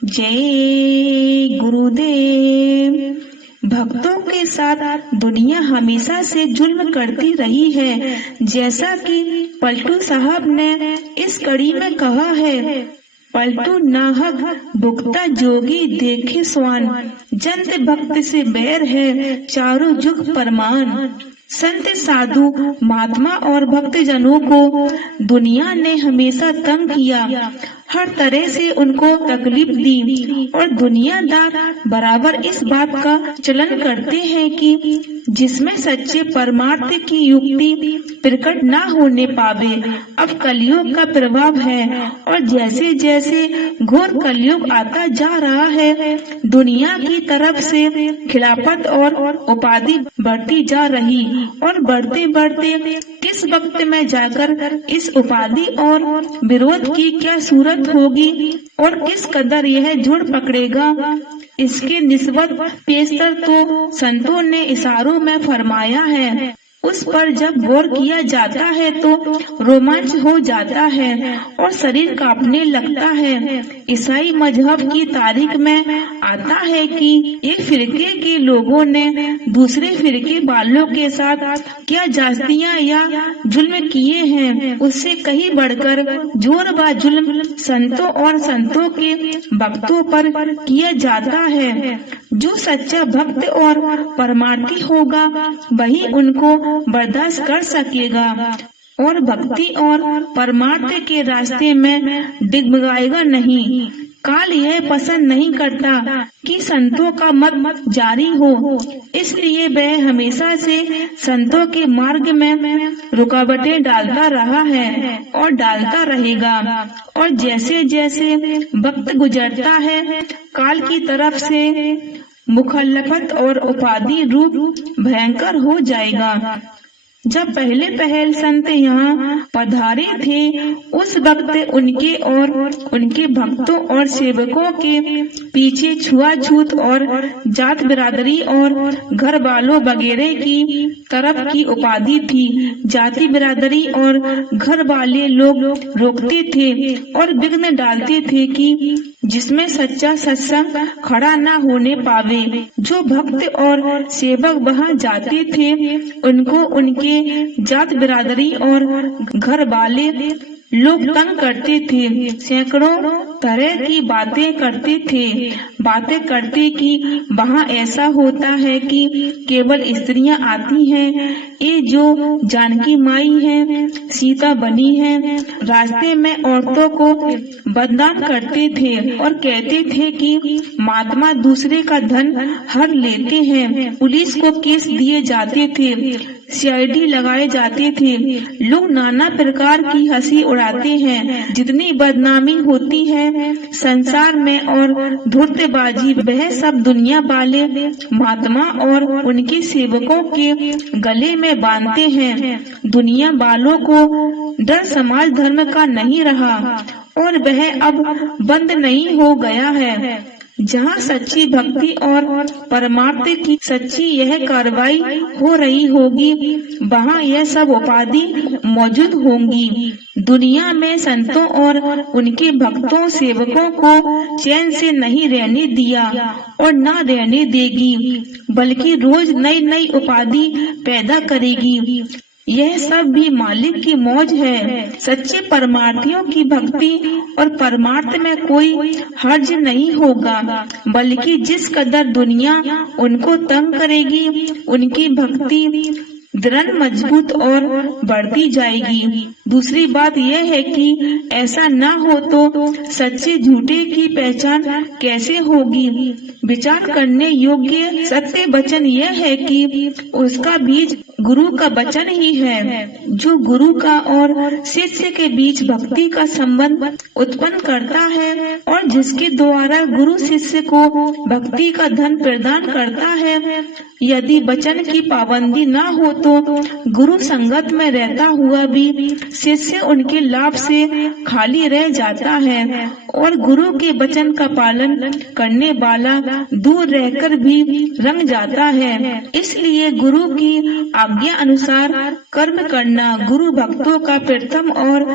जय गुरुदेव। भक्तों के साथ दुनिया हमेशा से जुल्म करती रही है, जैसा कि पलटू साहब ने इस कड़ी में कहा है। पलटू नाहक भुगता जोगी देखे स्वान, जंत भक्त से बैर है चारों जुग परमान। संत साधु महात्मा और भक्त जनों को दुनिया ने हमेशा तंग किया, हर तरह से उनको तकलीफ दी और दुनियादार बराबर इस बात का चलन करते हैं कि जिसमें सच्चे परमार्थ की युक्ति प्रकट न होने पावे। अब कलयुग का प्रभाव है और जैसे जैसे घोर कलयुग आता जा रहा है, दुनिया की तरफ से खिलाफत और उपाधि बढ़ती जा रही और बढ़ते बढ़ते किस वक्त में जाकर इस उपाधि और विरोध की क्या सूरत होगी और किस कदर यह जोड़ पकड़ेगा, इसके निस्बत पेशतर तो संतों ने इशारों में फरमाया है। उस पर जब गौर किया जाता है तो रोमांच हो जाता है और शरीर कांपने लगता है। ईसाई मजहब की तारीख में आता है कि एक फिरके के लोगों ने दूसरे फिरके वालों के साथ क्या जास्तियां या जुल्म किए हैं, उससे कहीं बढ़कर जोर व जुल्म संतों और संतों के भक्तों पर किया जाता है। जो सच्चा भक्त और परमार्थी होगा वही उनको बर्दाश्त कर सकेगा और भक्ति और परमार्थ के रास्ते में डगमगाएगा नहीं। काल यह पसंद नहीं करता कि संतों का मत जारी हो, इसलिए वह हमेशा से संतों के मार्ग में रुकावटें डालता रहा है और डालता रहेगा। और जैसे जैसे वक्त गुजरता है, काल की तरफ से मुखल्लफत और उपाधि रूप भयंकर हो जाएगा। जब पहले पहल संत यहाँ पधारे थे, उस वक्त उनके और उनके भक्तों और सेवकों के पीछे छुआछूत और जात बिरादरी और घर वालों वगैरह की तरफ की उपाधि थी। जाति बिरादरी और घर वाले लोग रोकते थे और विघ्न डालते थे कि जिसमें सच्चा सत्संग खड़ा न होने पावे। जो भक्त और सेवक वहाँ जाते थे, उनको उनके जात बिरादरी और घर वाले लोग तंग करते थे, सैकड़ों तरह की बातें करते कि वहाँ ऐसा होता है कि केवल स्त्रियां आती हैं, ये जो जानकी माई है, सीता बनी है। रास्ते में औरतों को बदनाम करते थे और कहते थे कि महात्मा दूसरे का धन हर लेते हैं। पुलिस को केस दिए जाते थे, CID लगाए जाते थे। लोग नाना प्रकार की हंसी उड़ाते हैं। जितनी बदनामी होती है संसार में और धूर्तबाजी, वह सब दुनिया वाले महात्मा और उनके सेवकों के गले में बांधते हैं। दुनिया वालों को डर समाज धर्म का नहीं रहा और वह अब बंद नहीं हो गया है। जहाँ सच्ची भक्ति और परमार्थ की सच्ची यह कार्रवाई हो रही होगी, वहाँ यह सब उपाधि मौजूद होंगी। दुनिया में संतों और उनके भक्तों सेवकों को चैन से नहीं रहने दिया और न रहने देगी, बल्कि रोज नई नई उपाधि पैदा करेगी। यह सब भी मालिक की मौज है। सच्चे परमार्थियों की भक्ति और परमार्थ में कोई हर्ज नहीं होगा, बल्कि जिस कदर दुनिया उनको तंग करेगी, उनकी भक्ति दृढ़ मजबूत और बढ़ती जाएगी। दूसरी बात यह है कि ऐसा न हो तो सच्चे झूठे की पहचान कैसे होगी। विचार करने योग्य सत्य वचन यह है कि उसका बीज गुरु का वचन ही है, जो गुरु का और शिष्य के बीच भक्ति का संबंध उत्पन्न करता है और जिसके द्वारा गुरु शिष्य को भक्ति का धन प्रदान करता है। यदि वचन की पाबंदी न हो तो गुरु संगत में रहता हुआ भी शिष्य उनके लाभ से खाली रह जाता है और गुरु के वचन का पालन करने वाला दूर रहकर भी रंग जाता है। इसलिए गुरु की आज्ञा अनुसार कर्म करना गुरु भक्तों का प्रथम और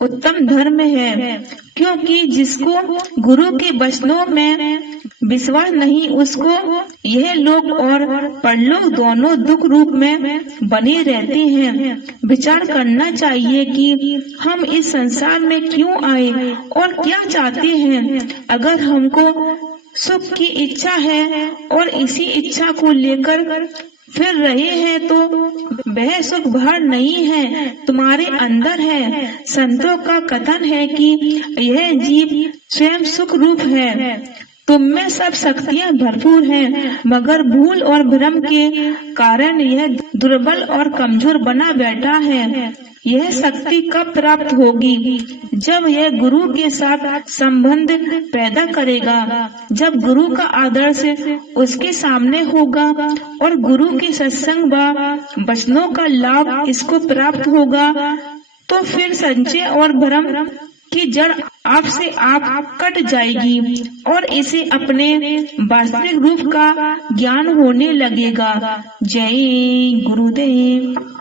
उत्तम धर्म है, क्योंकि जिसको गुरु के वचनों में विश्वास नहीं, उसको यह लोक और परलोक दोनों दुख रूप में बने रहते हैं। विचार करना चाहिए कि हम इस संसार में क्यों आए और क्या चाहते हैं। अगर हमको सुख की इच्छा है और इसी इच्छा को लेकर फिर रहे हैं, तो वह सुख बाहर नहीं है, तुम्हारे अंदर है। संतों का कथन है कि यह जीव स्वयं सुख रूप है, तुम में सब शक्तियाँ भरपूर हैं, मगर भूल और भ्रम के कारण यह दुर्बल और कमजोर बना बैठा है। यह शक्ति कब प्राप्त होगी? जब यह गुरु के साथ संबंध पैदा करेगा, जब गुरु का आदर्श उसके सामने होगा और गुरु के सत्संग व वचनों का लाभ इसको प्राप्त होगा, तो फिर संशय और भ्रम की जड़ आपसे आप कट जाएगी और इसे अपने वास्तविक रूप का ज्ञान होने लगेगा। जय गुरुदेव।